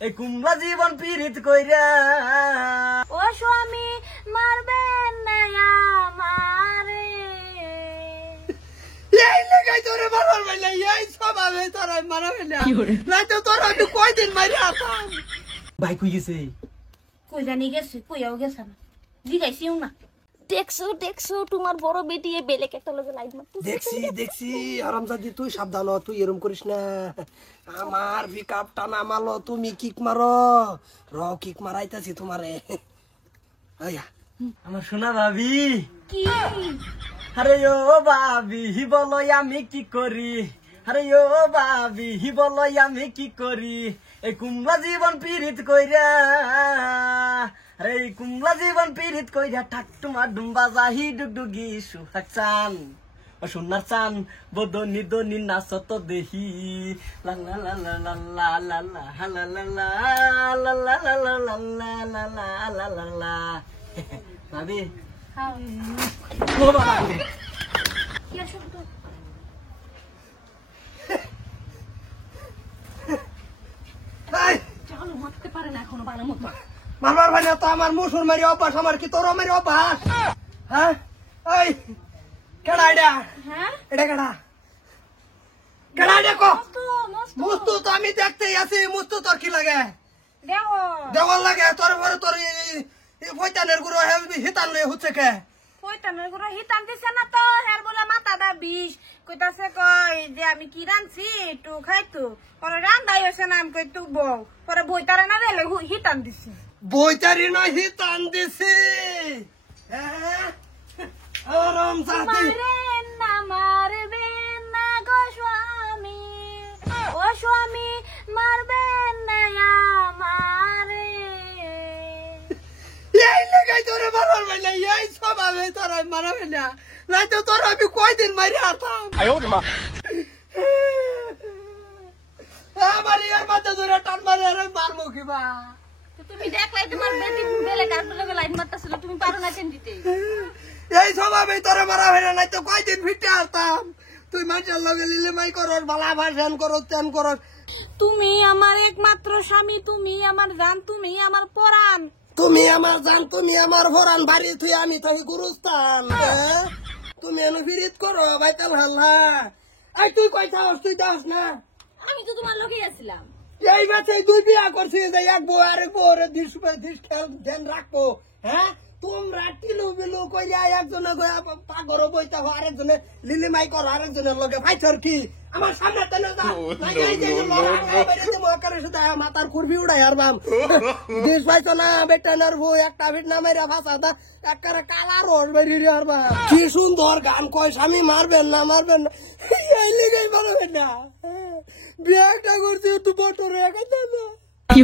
এই কুমলা জীবন পীড়িত কইরা ও স্বামী মারবেন না আমারে এই লাগাই তোরে মারবার বাইলা এই স্বভাবে তোরা মারবে না না তো তোরা একটু কয়দিন মারি আতাম ভাই কই গেছে কই জানি গেছে কইও গেছে না জিগাইছিও না দেখছো তোমার বড় বেটি এ বেলেক একটা লগে লাইট মারতেছে দেখছি আরামজাদি তুই সাবধান তুই এরকম করিস না আমার পিকআপ টানা মালো তুমি কিক মারো কিক মারাইতাছি তোমারে আয়া আমার সোনা ভাবি কি আরে ও ভাবি বলো আমি কি করি আরে ও ভাবি বলো আমি কি করি এই কুমলা জীবন পীড়িত কইরা আরে কুমলা জীবন পীড়িত কইরা ঠাট্টুমা ডুম্বা যাহি ডুগডুগি সুহাগ চান ও সোনার চান বদনি দনি নাচত দেহি লা লা লা লা লা লা লা লা লা লা লা লা লা লা লা লা লা লা লা ভাবি হ্যাঁ ও বাবা কি শব্দ এই চালু মারতে পারে না এখনো ভালো মতো মারবার ভাই না তো আমার মুসুর মারি অভ্যাস আমার কি তোর মারি অভ্যাস হ্যাঁ এই কেডা এটা হ্যাঁ এটা কেডা দেখো মস্ত মুস্তু তো আমি দেখতেই আছি মুস্তু তোর কি লাগে দেখো দেওয়াল লাগে তোর পরে তোর এই ফয়তানের গুরু হিতান লয়ে হচ্ছে কে কইতানের গুলো হিতান দিছে না তো হের বলে মাথাটা বিষ কইতাছে কই যে আমি কি রানছি একটু খাইতো পরে রান্দাই হইছে না আমি কই তু বউ পরে বইতারে না দিলে হিতান দিছে বইতারি না হিতান দিছি হ্যাঁ আরাম সাথী মারবেন না গো স্বামী ও স্বামী মারবেন না আমারে এই লাগাই তোরে মারবার ভাই না এই স্বভাবে তোরা মারবে না না তো তোর আমি কয়দিন মারি আতাম আমার ইয়ার মাথা ধরে টান মারে আর মারবো কিবা তুমি দেখলাই তোমার বেটি বেলে কার লগে লাইন মারতাছিল তুমি পারো না কেন দিতে এই স্বভাবে তোরে মারা হয় না তো কয়দিন ফিটে আসতাম তুই মানুষের লগে লিলে মাই করস ভালা ভাষণ করস তেন করস তুমি আমার একমাত্র স্বামী তুমি আমার জান তুমি আমার পরাণ তুমি আমার জান তুমি আমার ভরান বাড়ি তুই আমি তাই গুরুস্থান তুমি এনে ফিরিত করো বাইতাল হাল্লা আই তুই কই থাকস তুই যাস না আমি তো তোমার লগেই আছিলাম এই বাচ্চা দুই বিয়া করছি যে এক বউ আরেক বউ দিস খেয়াল ধ্যান রাখবো হ্যাঁ তোমরা টিলু বিলু কইয়া একজনে পাগর বইতা হো আরেকজনে লিলিমাই করো আরেকজনের লগে ভাইছর কি আমার সামনে তেনে যা মাথার কুরবি উড়াই আর বাম দিস পাইছো না বেটানার বউ একটা ভিট না মেরা ভাষা দা একবারে কালা রোড বেরি আর বাম কি সুন্দর গান কয় স্বামী মারবেন না এই লিগাই মারবেন না বিয়েটা করছি একটু বটরে একা কি